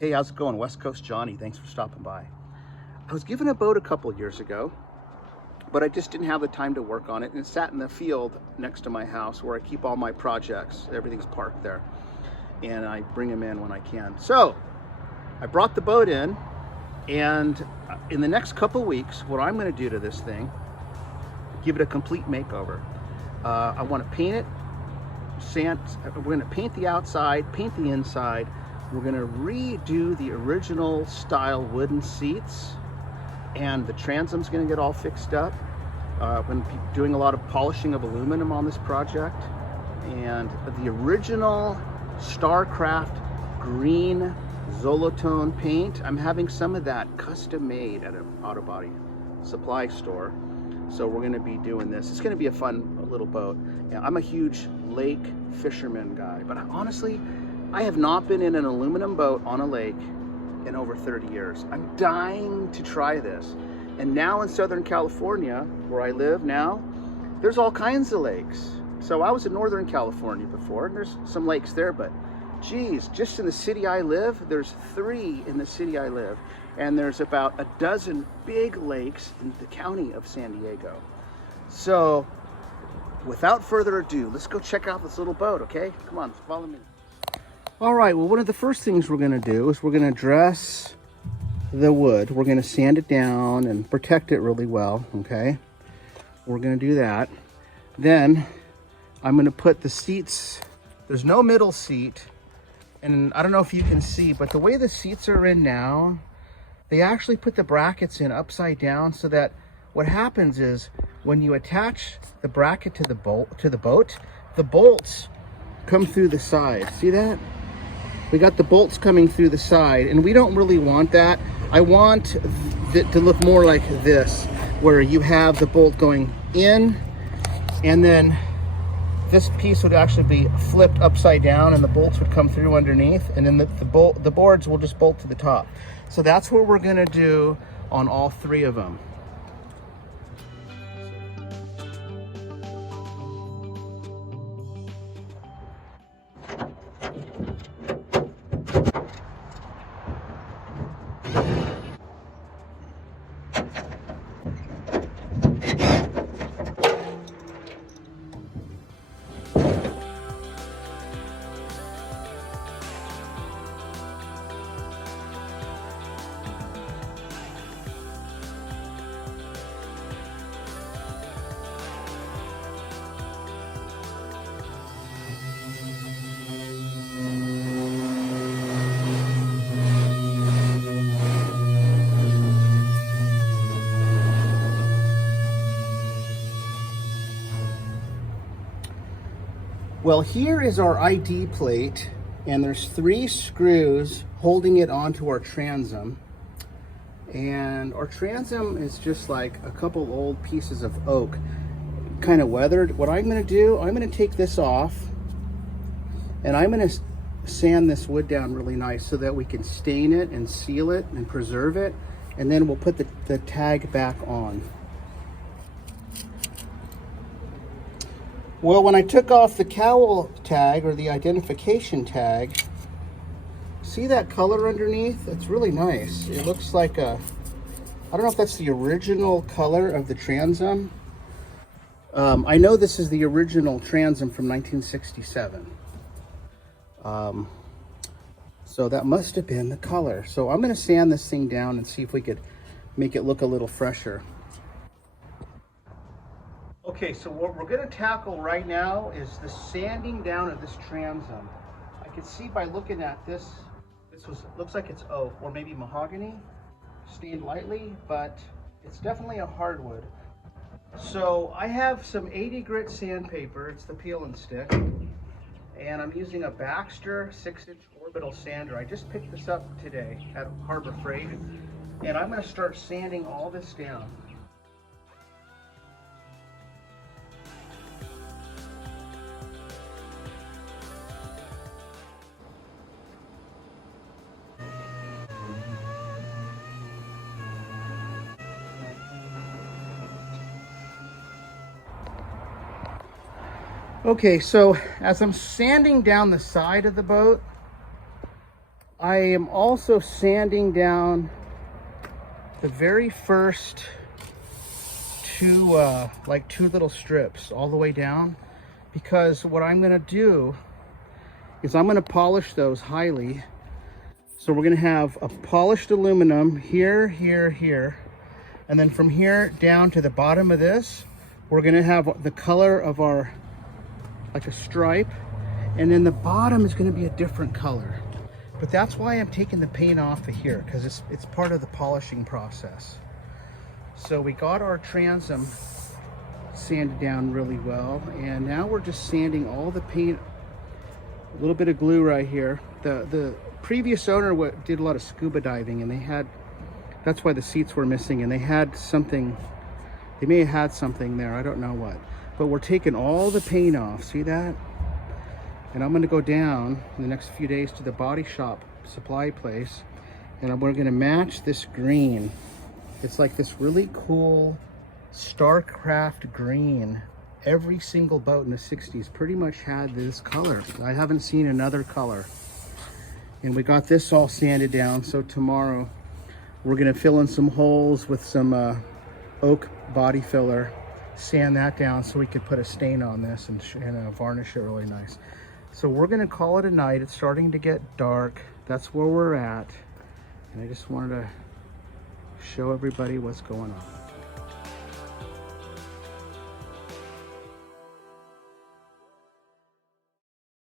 Hey, how's it going? Westcoast Johnny, thanks for stopping by. I was given a boat a couple years ago, but I just didn't have the time to work on it, and it sat in the field next to my house where I keep all my projects. Everything's parked there, and I bring them in when I can. So I brought the boat in, and in the next couple weeks, what I'm going to do to this thing, give it a complete makeover. I want to paint it, we're going to paint the outside, paint the inside. We're going to redo the original style wooden seats, and the transom's going to get all fixed up. I've been doing a lot of polishing of aluminum on this project, and the original Starcraft green Zolotone paint, I'm having some of that custom made at an auto body supply store. So we're going to be doing this. It's going to be a fun little boat. I'm a huge lake fisherman guy, but honestly, I have not been in an aluminum boat on a lake in over 30 years. I'm dying to try this. And now in Southern California, where I live now, there's all kinds of lakes. So I was in Northern California before, and there's some lakes there, but geez, just in the city I live, there's 3 in the city I live. And there's about a dozen big lakes in the county of San Diego. So without further ado, let's go check out this little boat, okay? Come on, follow me. All right, well, one of the first things we're gonna do is we're gonna dress the wood. We're gonna sand it down and protect it really well, okay? We're gonna do that. Then I'm gonna put the seats, there's no middle seat, and I don't know if you can see, but the way the seats are in now, they actually put the brackets in upside down, so that what happens is when you attach the bracket to the boat, the bolts come through the side. See that? We got the bolts coming through the side, and we don't really want that. I want it to look more like this, where you have the bolt going in, and then this piece would actually be flipped upside down, and the bolts would come through underneath, and then the boards will just bolt to the top. So that's what we're gonna do on all 3 of them. Well, here is our ID plate, and there's 3 screws holding it onto our transom. And our transom is just like a couple old pieces of oak, kind of weathered. What I'm gonna do, I'm gonna take this off, and I'm gonna sand this wood down really nice so that we can stain it and seal it and preserve it. And then we'll put the tag back on. Well, when I took off the cowl tag, or the identification tag, see that color underneath? It's really nice. It looks like I don't know if that's the original color of the transom. I know this is the original transom from 1967. So that must have been the color. So I'm gonna sand this thing down and see if we could make it look a little fresher. Okay, so what we're going to tackle right now is the sanding down of this transom. I can see by looking at this, looks like it's oak or maybe mahogany, stained lightly, but it's definitely a hardwood. So I have some 80 grit sandpaper, it's the peel and stick, and I'm using a Baxter 6-inch orbital sander. I just picked this up today at Harbor Freight, and I'm going to start sanding all this down. Okay, so as I'm sanding down the side of the boat, I am also sanding down the very first two little strips all the way down, because what I'm going to do is I'm going to polish those highly. So we're going to have a polished aluminum here, here, here, and then from here down to the bottom of this, we're going to have the color of our, like a stripe, and then the bottom is going to be a different color. But that's why I'm taking the paint off of here, because it's part of the polishing process. So we got our transom sanded down really well, and now we're just sanding all the paint. A little bit of glue right here. The previous owner did a lot of scuba diving, and that's why the seats were missing, and they had something, they may have had something there, I don't know what. But we're taking all the paint off, see that? And I'm going to go down in the next few days to the body shop supply place, and we're going to match this green. It's like this really cool Starcraft green. Every single boat in the 60s pretty much had this color. I haven't seen another color. And we got this all sanded down, so tomorrow we're going to fill in some holes with some oak body filler, sand that down so we could put a stain on this and varnish it really nice. So we're going to call it a night. It's starting to get dark. That's where we're at. And I just wanted to show everybody what's going on.